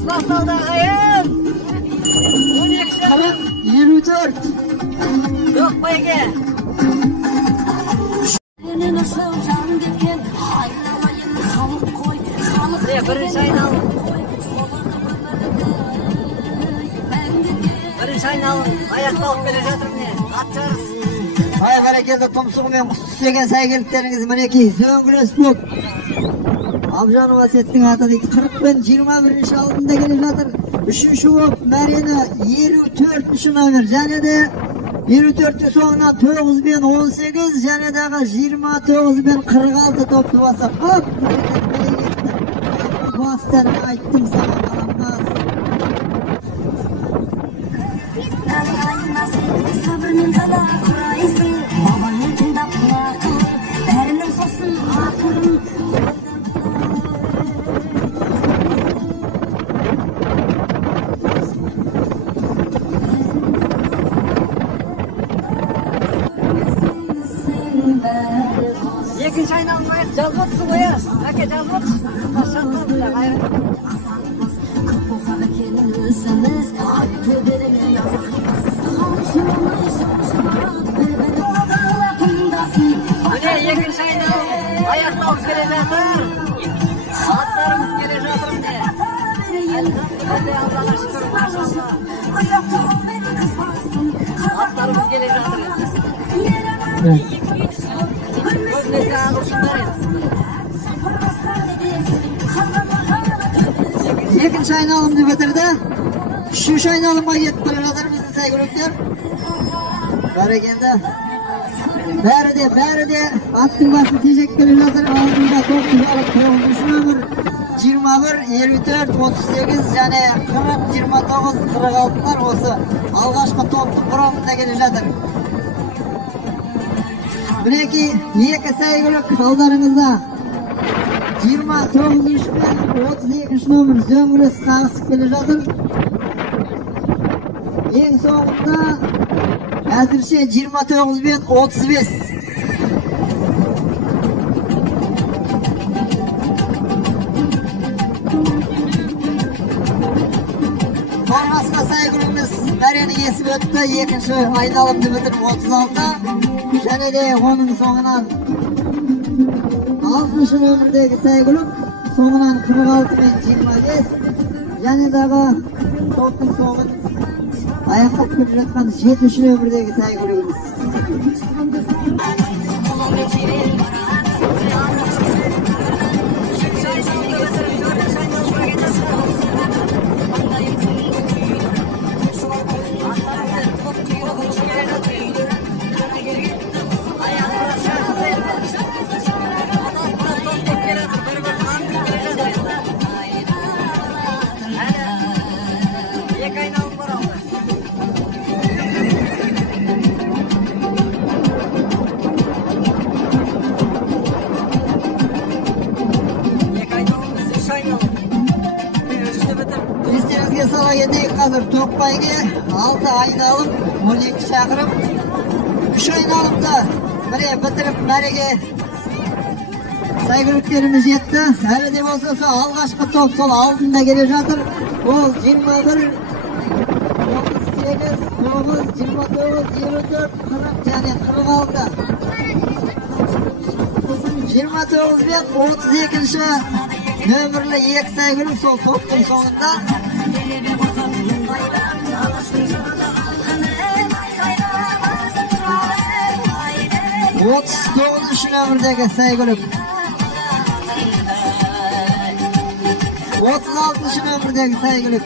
Yarış başladı ağayın. 24. Yok bayge. Birinci ayналım. Birinci ayналım. Ayakta alıp bere жатырмын ne? Atçarız. Hay berekelde tomsuğumen kutsuzlagan saygılıklarınız mineki söngülös bop. Abjan Vasettin ata deydi 40 ben 21. aldında gele жатыр. 3-cü bop Märene 24-cü nomer jane de 24'tü soňuna 9 ben 18 jane daga 29 ben 46 toplu basa. Hop. Bastan aytdım sana kalamaz. Sabrının dala kurayısın, babanın tındap akıl, bärinin sosun akılın. Екінші айналмай жазып отырсың ғой я. Әке жазып отырсың. Шаттық қайран. Міне екінші айналым аяқтауымыз келе жатыр. Аттарымыз келе жатыр міне. Аллаға шүкір, машалла. Аттарымыз келе жатыр. Көбінесе ағылшындар еді. Екінші айналымды бітірді. 3-cü айналымға кетіп бара жатыр біздің сәйгүліктер. Бәрекелді. Бәрі де аттың басын тежек келе жатыр. Алдында топты алып 9-cü нөмір 21, 54, 38 және 40, 29, 46-лар осы алғашқы топтың құрамында келе жатыр. Мінеки екі сәйгүлік алдарыңызда 29-cü мен 32-cü нөмір зөңгіліс қағысып келе жатыр. Ең соңында әзірше 29 мен 35. Sonrasında saygılımız Märene esip öttü. 2-ci ayналымды bitirip 36'da. Және de onun soňundan 60-cı nömürdeki saygılım soňundan 46 men 25. Және daga topun soňun ayakkabı kırıp жатқан 7-cü nömürdeki saygılımız. Естеріңізге сала кетейік, қазір Тоқбайге 6 айналым 12 шақырым 3 айналымда міне бітіріп мәреге сәйгүліктеріміз жетті. Әлі де болса сол алғашқы топ сол алдында келе жатыр. Ол 21, 38, 9, 29, 24, 40 және 46. 29 бен 32-ші нөмірлі екі сәйгүлік сол топтың соңында. 39-cü nömürdeki saygılık. 36-cı nömürdeki saygılık.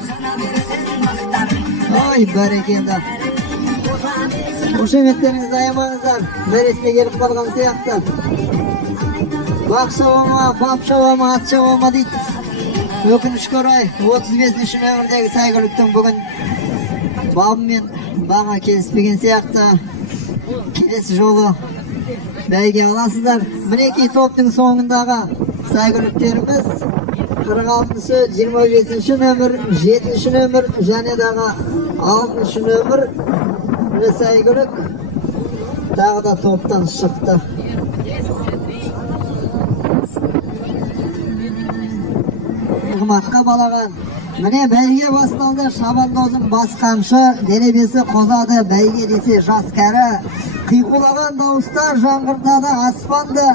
Ay berekende. Hoşemetlerinizi ayamanızlar. Beresine gelip kalgan siyakta. Bakşavama, babşavama, atşavama deyip. Ökünüşke oray 35-cü nömürdeki saygılıktın bugün babımмен bağa kelispegen siyakta. Kelesi jolu bәйге аласыздар. Мінекей топтың соңындағы сәйгүліктеріміз 46-шы, 25-ші нөмір, 7-ші нөмір және дағы 6-шы нөмір сәйгүлік тағы да топтан шықты. Қымаққа балаған Mine belge bastığında şabandozun baskamşı, delebesi kozada belge desi jaskara. Kıykulagan davustar жаңғыртады aspandı.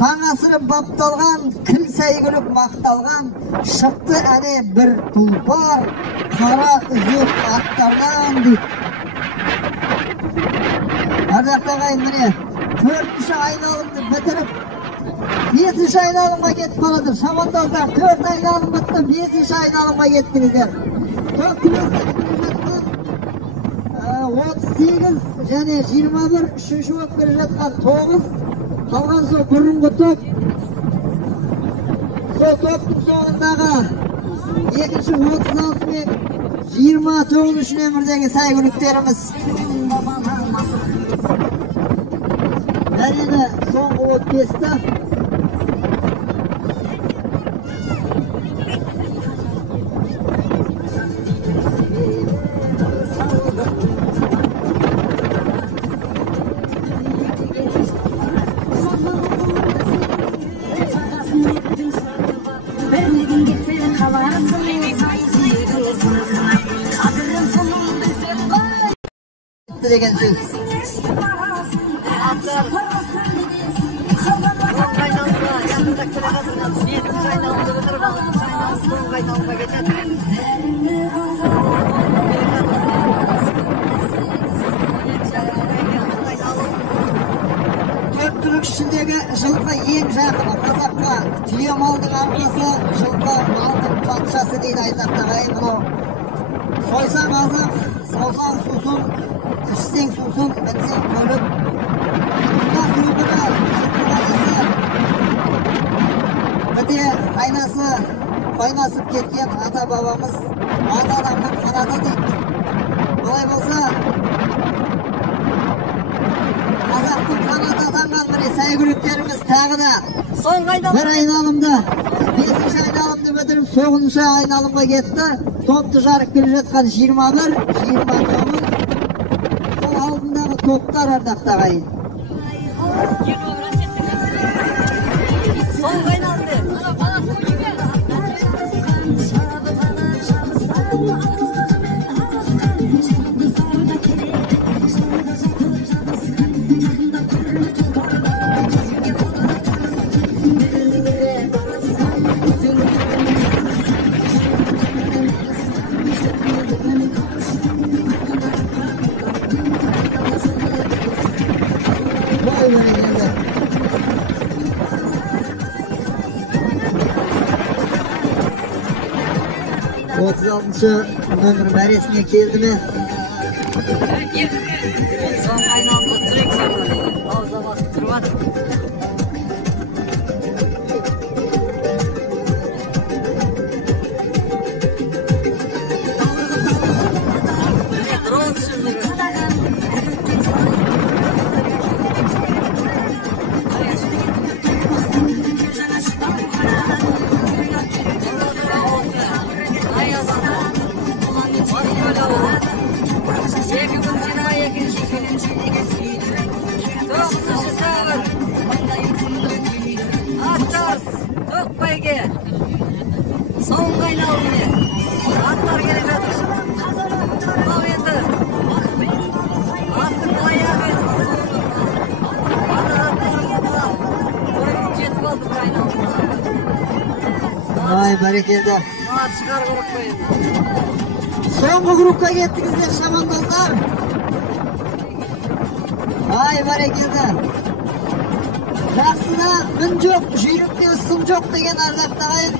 Taң asırıp baptalgan, kil сәйгүліп maqtalgan. Şıktı әне bir tulpar, kara üzük atlardan deyip. Ardaqtağayın mine, 4. aynalımды bitirip, 5. aynalımға ketip baradır. Şabandozlar 4 aynalım bitti, 5. aynalımға kettіңіздер. Çok güzel. 38 және 21 үшінші болып келе жатқан 9 қалған сол бұрынғы топ. Сол топтың соңындағы екінші 36 мен 29 нөмірдегі сәйгүліктеріміз. Әрине соңғы от кесті. Деген сөз. Төрт ішіндегі жылқы ең жақыны қазаққа түйе малдың арқасы, жылқы малдың патшасы дейді айтақтағай. Мұны сойсаң азық, саусаң сусын, ішсең сусын, бітсең көліп. Бұнда суғыда жылқы біте қайнасы қойнасып кеткен ата бабамыз ата адамның қанаты дейді. Олай болса, қазақтың қанаты атанған міне сәйгүліктеріміз тағы да бір айналымды, 5. айналымды бітіріп 9. айналымға кетті. Топты жарып келе жатқан 21, 29. Сол алдындағы топтар ардақтағайын. Nömür məresine geldi mi? Son aynamda direkt sormadı. Havza basıp durmadı. Drone sürdürüyor. Soğuk aynalı bile. Atlar gelip yatır. Tamam yeter. Attık ayağı et. Oraya jetip aldık aynalı. Ay bereketi. Çıkar grup koyun. Soğuk grupta gittiğinizde şamandozlar. Ay bereketi. Жақсыда мін жоқ, жүйрікте сын жоқ деген ардақтағайын.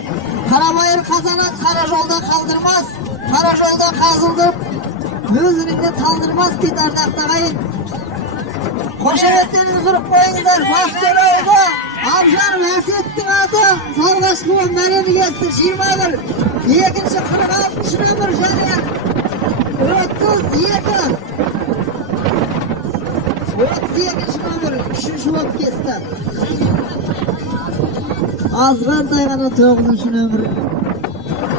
Қарабайыр қазанат қара жолда қалдырмас, қара жолда қазылдып, өзірінде талдырмас дейді ардақтағайын. Қошеметтерін құрып қойыңыздар, бақтыры олға, Абжарым әсеттің аты, салғашқы ол мәрені кесті 21, екінші 46 нөмір және 32 nömür 3. болып кесті. Азғантай ғана 9. nömür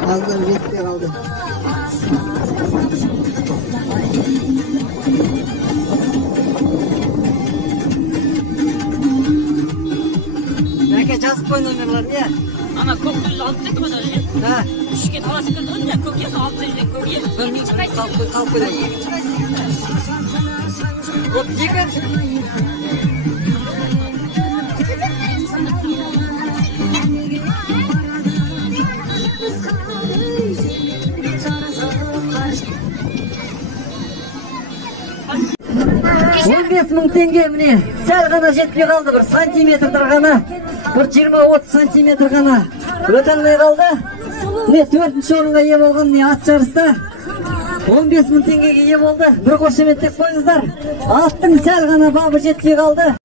аздар жетпей қалды. Мәке жазып қой номерларын, е? Ana kokuyu alıp dedim ona. Ha. Düşken havası kırdı ya kokuyu alıp dedim kokuyu. Ben kalk öyle. Hop yıkın. $15.000 mine. Sel gana jetpey kaldı, 1 santimetr gana. 20-30 santimetr gana. Ötönmey kaldı. Mine 4-nji orunga ие болгон mine at жарышта $15.000 ие boldu. Bir koşemettep koyuңuzдар. Аттың sel gana babı jetpey kaldı.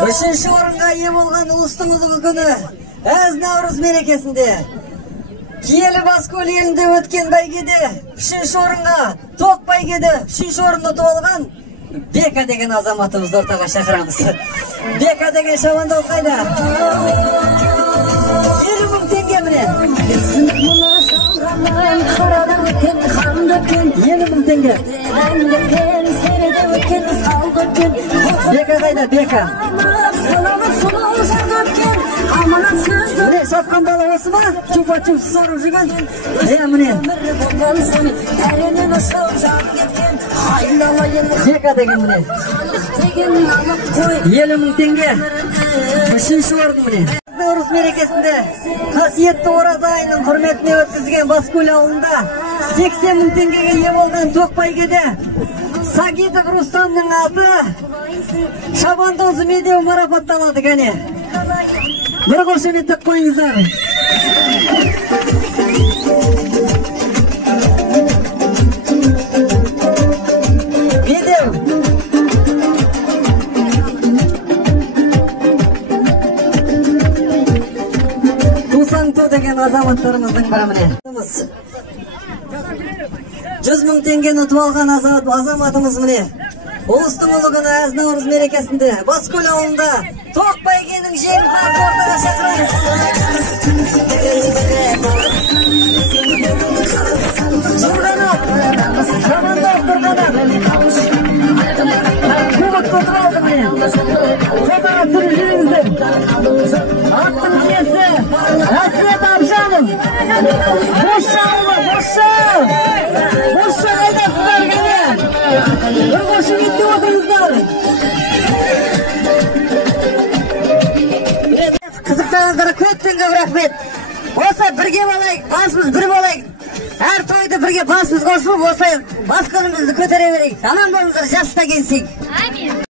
3-nji orunga ие болгон улустун улугу күнү Әз Наурыз мерекесинде Киелі Баскөл елінде өткен бәйгеде 3-нші орынға, тоқ бәйгеде 3-нші орында туылған Бека деген азаматымызды ортаға шақырамыз. Бека деген шабандоз қайда? $50.000 міне. $50.000. Бека қайда? Бека. Mine şapkan bala olsun mu? Çupa sorup жүрген. Mine. Beka degen mine. $50.000. 3-nji orun mine. Nauruz мерекесінде қасиетті ораза айының құрметіне өткізген Баскөл ауылында $80.000-ге ие болған тоқ бәйгеде Сагитов Рустамның аты шабандозы медеу марапатталады кәне. Bir koşemettep koyuңuzдар. Медеу. Тусанто деген азаматтарымыздың бірі міне. $100.000 ұтып алған азаматымыз міне. Улустун улугуна Әз Наурыз мерекесинде Баскөл ауылында тоқ бәйгенің жеңімпазын ортаға шақырамыз. Жұрғанат, Жамандоқ Тұрғанат. Көбік тұтып алды міне. Фотоға түріп жүріңіздер. Аттың иесі Әсірет Абжанов. Бошша ауылы, Бошша. Бошша қайдасыздар кәне. Bir koşemetте отырыңыздар. Қызықтарыңыздарға көптен көп рахмет. Осы бірге болайық, басымыз бір болайық. Әр тойды бірге басымыз қосылып, осы Баскөлімізді көтере берейік. Аман болыңыздар, жаста келсек.